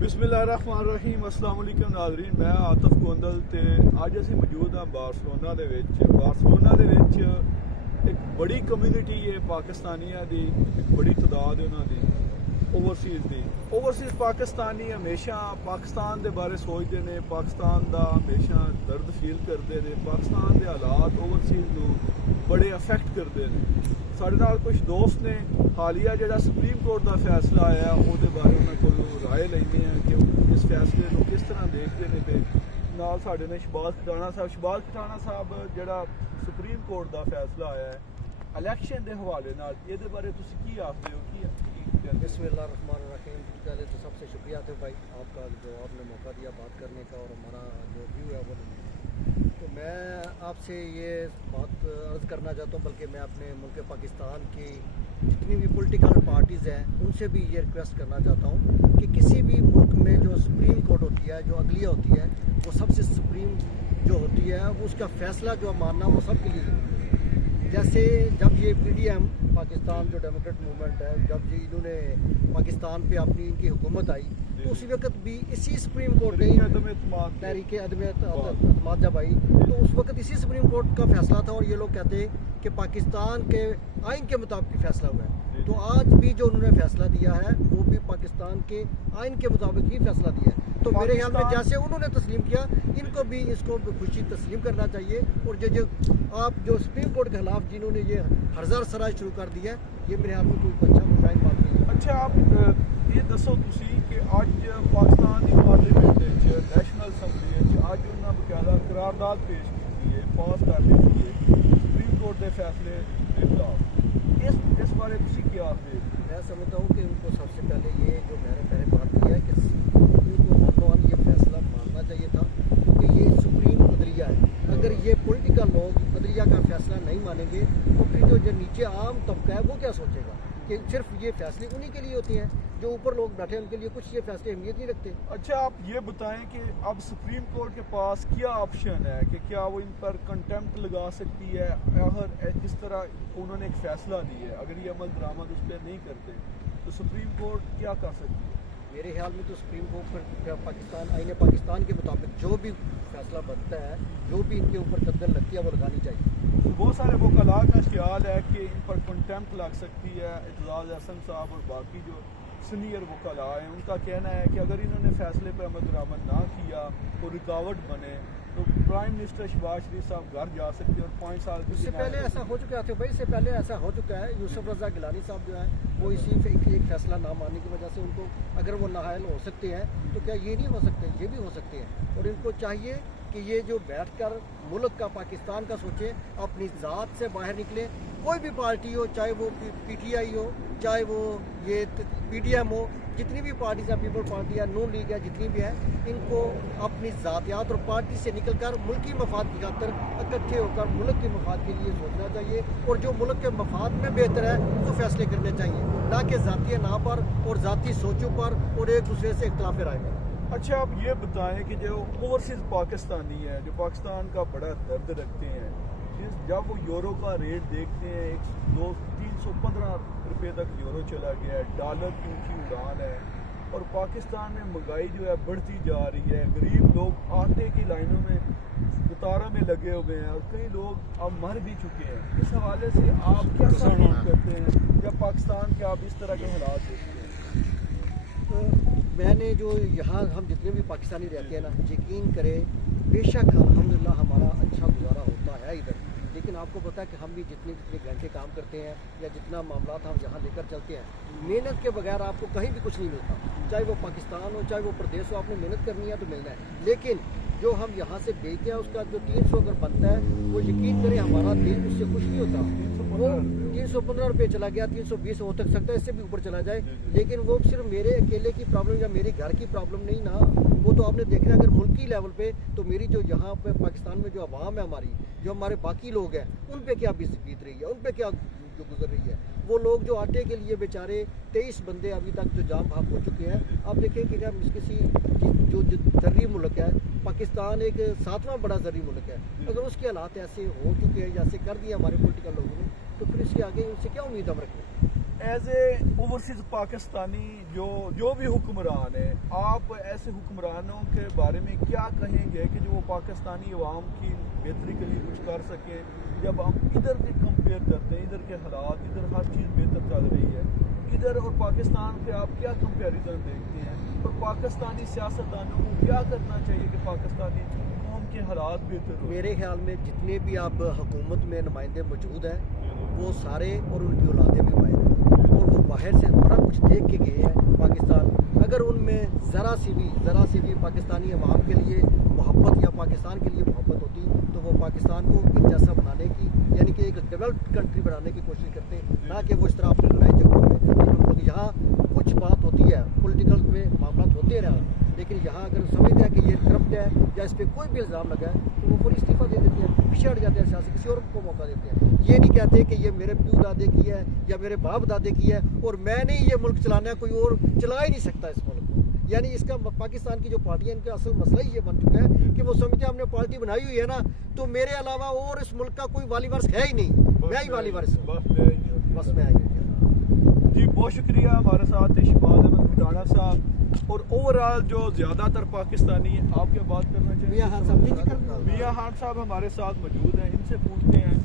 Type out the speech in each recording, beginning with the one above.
بسم اللہ الرحمن الرحیم السلام علیکم ناظرین میں عاطف گوندل تے اج اسی موجود ہاں بارسلونا دے وچ ایک بڑی کمیونٹی ہے پاکستانیاں دی ایک بڑی تعداد ہے انہاں دی اوورسیز پاکستانی ہمیشہ پاکستان دے بارے سوچتے ہیں، پاکستان دا ہمیشہ درد فیل کرتے ہیں، پاکستان دے حالات اوورسیز نو بڑے افیکٹ کرتے ہیں۔ سارے نال کچھ دوست نے حالیہ جڑا سپریم کورٹ دا فیصلہ آیا وہ دے بارے انہاں کولوں رائے لیندے ہیں کہ اس فیصلے نو کس طرح دیکھتے ہیں۔ تے نال ساڈے نے شہباز کھٹانا صاحب جڑا سپریم کورٹ دا فیصلہ آیا ہے الیکشن دے حوالے نال یہ دے بارے تسی کی آختے ہو؟ بسم اللہ الرحمن الرحیم۔ پہلے تو سب سے شکریہ تھے بھائی آپ کا جو آپ نے موقع دیا بات کرنے کا اور ہمارا جو ویو ہے وہ تو میں آپ سے یہ بات عرض کرنا چاہتا ہوں، بلکہ میں اپنے ملک پاکستان کی جتنی بھی پولیٹیکل پارٹیز ہیں ان سے بھی یہ ریکویسٹ کرنا چاہتا ہوں کہ کسی بھی ملک میں جو سپریم کورٹ ہوتی ہے، جو عدلیہ ہوتی ہے، وہ سب سے سپریم جو ہوتی ہے وہ اس کا فیصلہ جو ماننا وہ سب کے لیے ضروری ہے۔ جیسے جب یہ پی ڈی ایم پاکستان جو ڈیموکریٹ موومنٹ ہے، جب یہ انہوں نے پاکستان پہ اپنی ان کی حکومت آئی تو اسی وقت بھی اسی سپریم کورٹ نے تحریک عدم اعتماد جب آئی تو اس وقت اسی سپریم کورٹ کا فیصلہ تھا، اور یہ لوگ کہتے ہیں کہ پاکستان کے آئین کے مطابق فیصلہ ہوا ہے۔ تو آج بھی جو انہوں نے فیصلہ دیا ہے وہ بھی پاکستان کے آئین کے مطابق ہی فیصلہ دیا ہے۔ تو میرے خیال میں جیسے انہوں نے تسلیم کیا ان کو بھی اس کو خوشی تسلیم کرنا چاہیے، اور جو آپ جو سپریم کورٹ کے خلاف جنہوں نے یہ ہرزار سراج شروع کر دیا ہے یہ میرے خیال میں کوئی اچھا مشاہد بات نہیں ہے۔ اچھا آپ یہ دسو تسی کہ اج پاکستان کی پارلیمنٹ نیشنل اسمبلی اج انہوں نے باقاعدہ قرارداد پیش کی ہے، پاس کر دی ہے سپریم کورٹ کے فیصلے کے خلاف، اس بارے تسی کیا آختے ہیں؟ میں سمجھتا ہوں کہ ان کو سب سے پہلے یہ جو میں نے پہلے بات کی ہے کہ ان کو نوجوان یہ فیصلہ ماننا چاہیے تھا کہ یہ سپریم عدلیہ ہے۔ اگر یہ پولیٹیکل لوگ عدلیہ کا فیصلہ نہیں مانیں گے تو پھر جو نیچے عام طبقہ ہے وہ کیا سوچے گا کہ صرف یہ فیصلے انہی کے لیے ہوتے ہیں، جو اوپر لوگ بیٹھے ہیں ان کے لیے کچھ یہ فیصلے اہمیت نہیں رکھتے۔ اچھا آپ یہ بتائیں کہ اب سپریم کورٹ کے پاس کیا آپشن ہے کہ کیا وہ ان پر کنٹمپٹ لگا سکتی ہے؟ اگر جس طرح انہوں نے ایک فیصلہ دی ہے اگر یہ عمل درآمد اس پہ نہیں کرتے تو سپریم کورٹ کیا کر سکتی ہے؟ میرے خیال میں تو سپریم کورٹ پر آئین پاکستان کے مطابق جو بھی فیصلہ بنتا ہے، جو بھی ان کے اوپر قدر لگتی ہے وہ لگانی چاہیے۔ بہت سارے وکلاء کا خیال ہے کہ ان پر کنٹمپٹ لگ سکتی ہے۔ اعتزاز احسن صاحب اور باقی جو سینئر وکلاء ہیں ان کا کہنا ہے کہ اگر انہوں نے فیصلے پر عمل درآمد نہ کیا تو رکاوٹ بنے تو پرائم منسٹر شہباز شریف صاحب گھر جا سکتے ہیں اور 5 سال اس سے پہلے ایسا ہو چکا ہے بھائی، اس سے پہلے ایسا ہو چکا ہے۔ یوسف رضا گیلانی صاحب جو ہیں وہ اسی ایک فیصلہ نہ ماننے کی وجہ سے ان کو اگر وہ نااہل ہو سکتے ہیں تو کیا یہ نہیں ہو سکتے؟ یہ بھی ہو سکتے ہیں، اور ان کو چاہیے کہ یہ جو بیٹھ کر ملک کا پاکستان کا سوچیں، اپنی ذات سے باہر نکلیں۔ کوئی بھی پارٹی ہو، چاہے وہ پی ٹی آئی ہو، چاہے وہ یہ پی ڈی ایم ہو، جتنی بھی پارٹیز ہیں، پیپل پارٹی ہے، نون لیگ ہے، جتنی بھی ہیں، ان کو اپنی ذاتیات اور پارٹی سے نکل کر ملکی مفاد کی خاطر اکٹھے ہو کر ملک کے مفاد کے لیے سوچنا چاہیے، اور جو ملک کے مفاد میں بہتر ہے وہ فیصلے کرنے چاہیے، نہ کہ ذاتی نام پر اور ذاتی سوچوں پر اور ایک دوسرے سے اختلاف رائے میں۔ اچھا آپ یہ بتائیں کہ جو اوورسیز پاکستانی ہیں جو پاکستان کا بڑا درد رکھتے ہیں، جب وہ یورو کا ریٹ دیکھتے ہیں 315 روپے تک یورو چلا گیا ہے، ڈالر کی اونچی اڑان ہے اور پاکستان میں مہنگائی جو ہے بڑھتی جا رہی ہے، غریب لوگ آٹے کی لائنوں میں قطاروں میں لگے ہوئے ہیں اور کئی لوگ اب مر بھی چکے ہیں، اس حوالے سے آپ کیا فیل کرتے ہیں جب پاکستان کے آپ اس طرح کے حالات دیکھتے ہیں؟ میں نے جو یہاں ہم جتنے بھی پاکستانی رہتے ہیں نا، یقین کرے بے شک الحمدللہ ہمارا اچھا گزارا ہوتا ہے ادھر، لیکن آپ کو پتہ ہے کہ ہم بھی جتنے گھنٹے کام کرتے ہیں یا جتنا معاملات ہم یہاں لے کر چلتے ہیں، محنت کے بغیر آپ کو کہیں بھی کچھ نہیں ملتا، چاہے وہ پاکستان ہو چاہے وہ پردیش ہو، آپ نے محنت کرنی ہے تو ملنا ہے۔ لیکن جو ہم یہاں سے بیچتے ہیں اس کا جو 300 اگر بنتا ہے وہ یقین کریں ہمارا دل اس سے خوش نہیں ہوتا۔ وہ 315 روپے چلا گیا، 320 ہو سکتا ہے، اس سے بھی اوپر چلا جائے، لیکن وہ صرف میرے اکیلے کی پرابلم یا میرے گھر کی پرابلم نہیں نا، وہ تو آپ نے دیکھنا ہے اگر ملکی لیول پہ تو میری جو یہاں پہ پاکستان میں جو عوام ہے ہماری، جو ہمارے باقی لوگ ہیں، ان پہ کیا بیت رہی ہے، ان پہ کیا جو گزر رہی ہے۔ وہ لوگ جو آٹے کے لیے بیچارے 23 بندے ابھی تک جو جام بھاگ ہو چکے ہیں، آپ دیکھیں کہ کسی جو زرعی ملک ہے پاکستان ایک 7واں بڑا زرعی ملک ہے، اگر اس کے حالات ایسے ہو چکے ہیں جیسے کر دیے ہمارے پولیٹیکل لوگوں نے تو پھر اس کے آگے ان سے کیا امید ہم رکھیں؟ ایز اے اوورسیز پاکستانی جو بھی حکمران ہیں، آپ ایسے حکمرانوں کے بارے میں کیا کہیں گے کہ جو وہ پاکستانی عوام کی بہتری کے لیے کچھ کر سکیں؟ جب ہم ادھر کے کمپیئر کرتے ہیں، ادھر کے حالات، ادھر ہر چیز بہتر چل رہی ہے، ادھر اور پاکستان کے آپ کیا کمپیریزن دیکھتے ہیں؟ اور پاکستانی سیاستدانوں کو کیا کرنا چاہیے کہ پاکستانی قوم کے حالات بہتر ہوں؟ میرے خیال میں جتنے بھی اب حکومت میں نمائندے موجود ہیں وہ سارے اور ان کی اولادیں بھی باہر ہیں، اور وہ باہر سے بڑا کچھ دیکھ کے گئے ہیں پاکستان. اگر ان میں ذرا سی بھی پاکستانی عوام کے لیے محبت یا پاکستان کے لیے محبت ہوتی تو وہ پاکستان کو ان جیسا بنانے کی، یعنی کہ ایک ڈیولپڈ کنٹری بنانے کی کوشش کرتے ہیں، نہ کہ وہ اس طرح اپنے لڑائی جھگڑوں میں. یہاں کچھ بات ہوتی ہے، پولیٹیکل میں معاملات ہوتے رہے، لیکن یہاں اگر سمجھتے ہیں کہ یہ کرپٹ ہے یا اس پہ کوئی بھی الزام لگا ہے تو وہ فوری استعفیٰ دے دیتے ہیں، پیچھے ہٹ جاتے ہیں، سیاسی کسی اور کو موقع دیتے ہیں. یہ نہیں کہتے کہ یہ میرے پیو دادے کی ہے یا میرے باپ دادے کی ہے اور میں نے یہ ملک چلانا ہے، کوئی اور چلا ہی نہیں سکتا اس ملک کو. یعنی اس کا پاکستان کی جو پارٹیاں، ان کا اصل مسئلہ ہی یہ بن چکا ہے کہ وہ سمجھتے ہیں ہم نے پارٹی بنائی ہوئی ہے نا تو میرے علاوہ اور اس ملک کا کوئی والی وارث ہے ہی نہیں، میں ہی والی وارث ہوں، بس میں آئی. جی بہت شکریہ. ہمارے ساتھ شہباز احمد بھٹانا صاحب، اور اوور آل جو زیادہ تر پاکستانی ہیں، آپ کیا بات کرنا چاہیں؟ میاں خان صاحب نہیں کرنا. میاں خان صاحب ہمارے ساتھ موجود ہیں، ان سے پوچھتے ہیں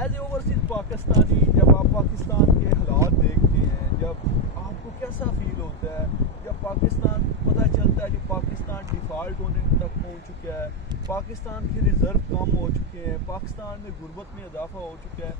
ایز اے اوورسیز پاکستانی جب آپ پاکستان کے حالات دیکھتے ہیں، جب آپ کو کیسا فیل ہوتا ہے جب پاکستان پتہ چلتا ہے کہ پاکستان ڈیفالٹ ہونے تک پہنچ چکا ہے، پاکستان کے ریزرو کم ہو چکے ہیں، پاکستان میں غربت میں اضافہ ہو چکا ہے،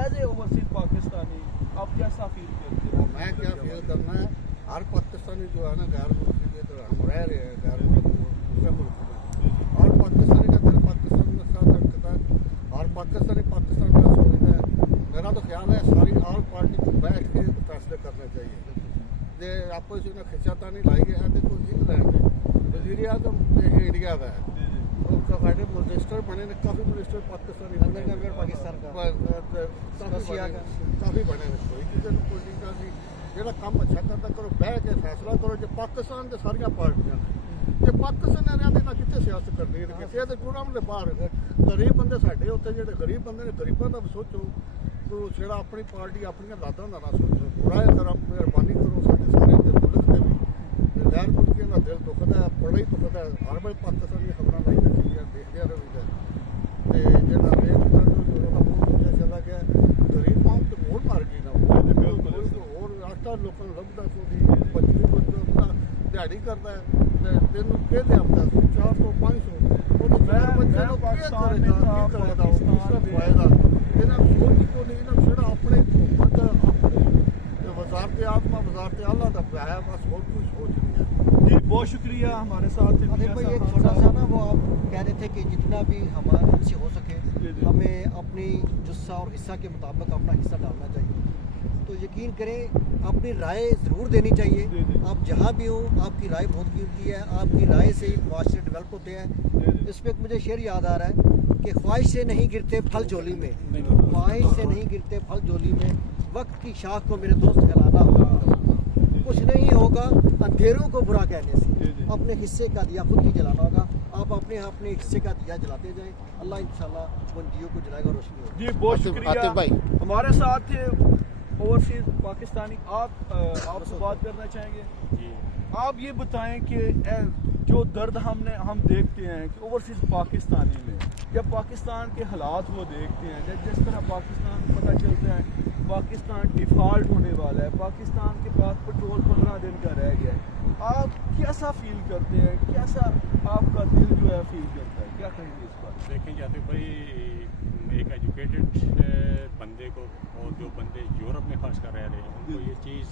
ایز اے اوورسیز پاکستانی آپ کیسا فیل کرتے ہیں؟ میں کیا فیل کرنا ہے، ہر پاکستانی جو ہے نا غیر ملکی کے تو ہم رہ رہے ہیں غیر دوسرے ملک میں، اور پاکستانی کا دل پاکستان میں ساتھ رکھتا ہے، اور پاکستانی پاکستان کا سوچتا ہے. میرا تو خیال ہے ساری آل پارٹی کو بیٹھ کے فیصلے کرنے چاہیے. یہ آپ کو اس نے کھچاتا نہیں لائی گیا ہے. دیکھو انگلینڈ وزیر اعظم انڈیا کا ہے، سارے منسٹر بنے نے، کافی منسٹر پاکستانی پاکستان کا کافی بنے نے. کوئی کسی نے پولیٹیکل کی جہاں کام اچھا کرتا کرو، بہ کے فیصلہ کرو. جو پاکستان کے ساریا پارٹیاں یہ پاکستان رہتے نہ کتنے سیاست کرنی ہے، کسی تو جڑا ہم باہر غریب بندے ساڈے ہوتے جڑے غریب بندے نے غریباں کا سوچو، تو جڑا اپنی پارٹی اپنی لاتاں کا نہ سوچو. برائے کرم مہربانی کرو سارے سارے ملک کے بھی غیر ملکیوں کا دل دکھتا ہے، بڑا ہی دکھتا ہے. ہر بھائی پاکستان کی خبریں لائی رکھی ہے، دیکھتے رہے ہیں. جہاں ریٹ بہت اچھا چلا گیا، غریب قوم تو بہت مار گئی نا، اور آٹا لوگوں کو لبدا کوئی بچی بچہ دیہڑی کرتا ہے، تینوں کہ لے آتا 400 500 وہ تو بچے کو پاکستان میں کرے گا صرف فائدہ. لیکن سوچ کو نہیں نا اپنے حکومت اپنی وزارت آتما وزارت اللہ کا پایا، بس اور کوئی سوچ نہیں ہے. جی بہت شکریہ. ہمارے ساتھ ایک چھوٹا سا نا وہ آپ کہہ رہے تھے کہ جتنا بھی ہمارے سے ہو سکے ہمیں اپنی جسہ اور حصہ کے مطابق اپنا حصہ ڈالنا چاہیے. تو یقین کریں اپنی رائے ضرور دینی چاہیے. آپ جہاں بھی ہوں آپ کی رائے بہت قیمتی ہے، آپ کی رائے سے ہی معاشرے ڈیولپ ہوتے ہیں. اس پہ مجھے شعر یاد آ رہا ہے کہ خواہش سے نہیں گرتے پھل جولی میں، خواہش سے نہیں گرتے پھل جولی میں، وقت کی شاخ کو میرے دوست ہلانا ہوگا. کچھ نہیں ہوگا اندھیروں کو برا کہنے سے، اپنے حصے کا دیا خود ہی جلانا ہوگا. آپ اپنے حصے کا دیا جلاتے جائیں، اللہ انشاءاللہ ان دیوں کو جلائے گا، روشنی ہوگی. جی بہت شکریہ. ہمارے ساتھ اوورسیز پاکستانی آپ سے بات کرنا چاہیں گے. جی آپ یہ بتائیں کہ جو درد ہم دیکھتے ہیں کہ اوورسیز پاکستانی میں جب پاکستان کے حالات وہ دیکھتے ہیں، جس طرح پاکستان پتہ چلتا ہے پاکستان ڈیفالٹ ہونے والا ہے، پاکستان کے پاس پیٹرول 15 دن کا رہ گیا ہے، آپ کیسا فیل کرتے ہیں؟ کیسا آپ کا دل جو ہے فیل کرتا ہے؟ کیا کہیں گے اس بات؟ دیکھیں جاتے بھائی ایک ایجوکیٹڈ بندے کو، اور جو بندے یورپ میں خاص کر رہ رہے ہیں ان کو یہ چیز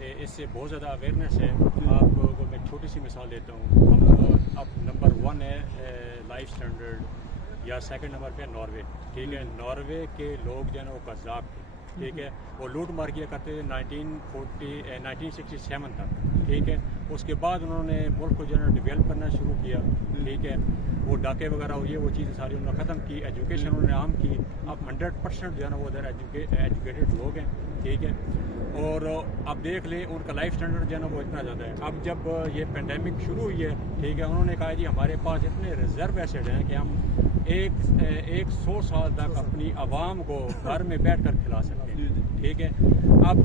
اس سے بہت زیادہ اویئرنیس ہے. آپ کو میں چھوٹی سی مثال دیتا ہوں. ہم اب نمبر 1 ہے لائف اسٹینڈرڈ، یا سیکنڈ نمبر پہ ناروے. ٹھیک ہے، ناروے کے لوگ جو ہے نا وہ قذاق تھے. ٹھیک ہے، وہ لوٹ مار کیا کرتے تھے 1967 تک. ٹھیک ہے، اس کے بعد انہوں نے ملک کو جو ہے نا ڈیولپ کرنا شروع کیا. ٹھیک ہے، وہ ڈاکے وغیرہ ہوئی ہے، وہ چیزیں ساری انہوں نے ختم کی. ایجوکیشن انہوں نے عام کی. اب 100% جو ہے نا وہ ادھر ایجوکیٹڈ لوگ ہیں. ٹھیک ہے، اور اب دیکھ لیں ان کا لائف اسٹینڈرڈ جو ہے نا وہ اتنا زیادہ ہے. اب جب یہ پینڈیمک شروع ہوئی ہے، ٹھیک ہے، انہوں نے کہا جی ہمارے پاس اتنے ریزرو ایسڈ ہیں کہ ہم ایک 100 سال تک اپنی عوام کو گھر میں بیٹھ کر کھلا سکتے ہیں. ٹھیک ہے. اب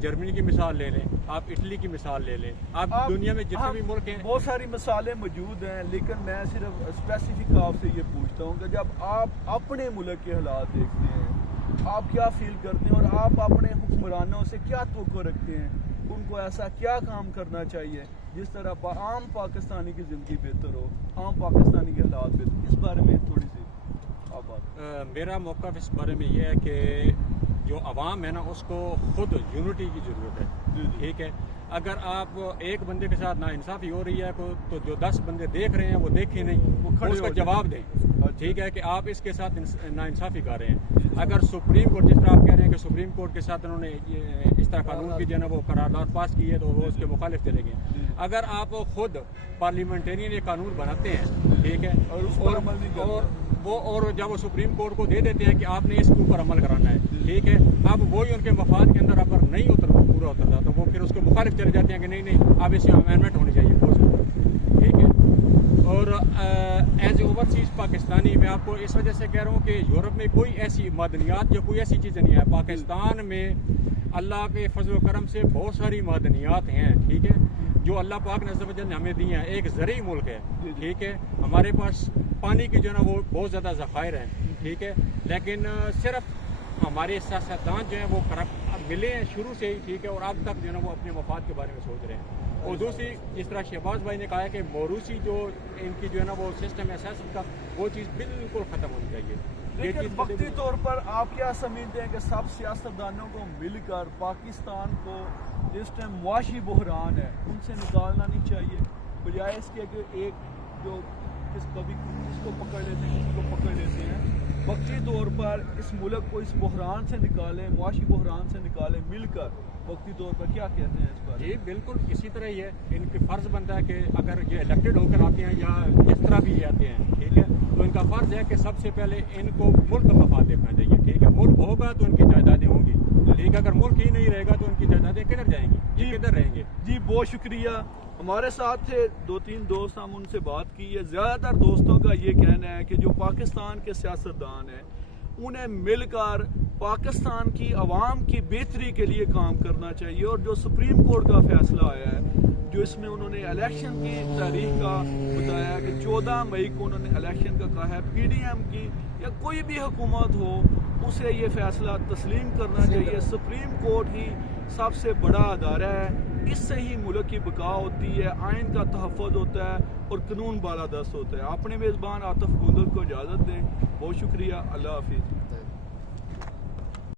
جرمنی کی مثال لے لیں, آپ اٹلی کی مثال لے لیں, آپ دنیا میں جتنے بھی ملک ہیں بہت ساری مثالیں موجود ہیں, لیکن میں صرف اسپیسیفک آپ سے یہ پوچھتا ہوں کہ جب آپ اپنے ملک کے حالات دیکھتے ہیں آپ کیا فیل کرتے ہیں, اور آپ اپنے حکمرانوں سے کیا توقع رکھتے ہیں, ان کو ایسا کیا کام کرنا چاہیے جس طرح عام پاکستانی کی زندگی بہتر ہو, عام پاکستانی کے حالات بہتر, اس بارے میں تھوڑی سی آپ بات. میرا موقف اس بارے میں یہ ہے کہ جو عوام ہے نا اس کو خود یونٹی کی ضرورت ہے. ٹھیک ہے, اگر آپ ایک بندے کے ساتھ ناانصافی ہو رہی ہے تو جو 10 بندے دیکھ رہے ہیں وہ دیکھیں نہیں, وہ اس کا جواب دیں. ٹھیک ہے کہ آپ اس کے ساتھ ناانصافی کر رہے ہیں. اگر سپریم کورٹ, جس طرح آپ کہہ رہے ہیں کہ سپریم کورٹ کے ساتھ انہوں نے اس طرح قانون کی جو ہے نا وہ قرارداد پاس کی ہے تو وہ اس کے مخالف چلے گئے. اگر آپ خود پارلیمنٹرین یہ قانون بناتے ہیں, ٹھیک ہے, اور جب وہ سپریم کورٹ کو دے دیتے ہیں کہ آپ نے اس کے اوپر عمل کرانا ہے, ٹھیک ہے, اب وہی ان کے مفاد کے اندر اگر نہیں پورا اترتا تو وہ پھر اس کے مخالف چلے جاتے ہیں کہ نہیں اب اس میں امینڈمنٹ ہونی چاہیے بہت زیادہ. ٹھیک ہے, اور ایز اے اوورسیز پاکستانی میں آپ کو اس وجہ سے کہہ رہا ہوں کہ یورپ میں کوئی ایسی معدنیات یا کوئی ایسی چیزیں نہیں ہے. پاکستان میں اللہ کے فضل و کرم سے بہت ساری معدنیات ہیں, ٹھیک ہے, جو اللہ پاک نے عز و جل نے ہمیں دی ہیں. ایک زرعی ملک ہے, ٹھیک ہے, ہمارے پاس پانی کی جو ہے نا وہ بہت زیادہ ذخائر ہیں, ٹھیک ہے, لیکن صرف ہمارے سیاستدان جو ہیں وہ کرپٹ ملے ہیں شروع سے ہی, ٹھیک ہے, اور اب تک جو ہے نا وہ اپنے مفاد کے بارے میں سوچ رہے ہیں. اور دوسری, جس طرح شہباز بھائی نے کہا ہے کہ موروثی جو ان کی جو ہے نا وہ سسٹم ہے سیاست کا, وہ چیز بالکل ختم ہونی چاہیے. لیکن وقتی طور پر آپ کیا سمجھتے ہیں کہ سب سیاستدانوں کو مل کر پاکستان کو اس ٹائم معاشی بحران ہے ان سے نکالنا نہیں چاہیے, بجائے اس کے کہ ایک جو کبھی کس کو پکڑ لیتے ہیں کسی کو پکڑ لیتے ہیں, وقتی طور پر اس ملک کو اس بحران سے نکالیں, معاشی بحران سے نکالیں مل کر, وقتی طور پر کیا کہتے ہیں اس پر؟ جی بالکل اسی طرح ہی ہے. ان کے فرض بنتا ہے کہ اگر یہ الیکٹڈ ہو کر آتے ہیں یا جس طرح بھی یہ آتے ہیں, ٹھیک ہے, تو ان کا فرض ہے کہ سب سے پہلے ان کو ملک کا مفاد دیکھنا چاہیے. ٹھیک ہے, ملک ہوگا تو ان کی جائیدادیں ہوں گی, ٹھیک ہے, اگر ملک ہی نہیں رہے گا تو ان کی جائیدادیں کدھر جائیں گی, یہ کدھر رہیں گے. جی بہت شکریہ. ہمارے ساتھ تھے 2-3 دوست, ہم ان سے بات کی ہے. زیادہ تر دوستوں کا یہ کہنا ہے کہ جو پاکستان کے سیاستدان ہیں انہیں مل کر پاکستان کی عوام کی بہتری کے لیے کام کرنا چاہیے. اور جو سپریم کورٹ کا فیصلہ آیا ہے, جو اس میں انہوں نے الیکشن کی تاریخ کا بتایا کہ 14 مئی کو انہوں نے الیکشن کا کہا ہے, پی ڈی ایم کی یا کوئی بھی حکومت ہو اسے یہ فیصلہ تسلیم کرنا چاہیے. سپریم کورٹ ہی سب سے بڑا ادارہ ہے, اس سے ہی ملک کی بقا ہوتی ہے, آئین کا تحفظ ہوتا ہے اور قانون بالادست ہوتا ہے. اپنے میزبان عاطف گوندل کو اجازت دیں. بہت شکریہ. اللہ حافظ.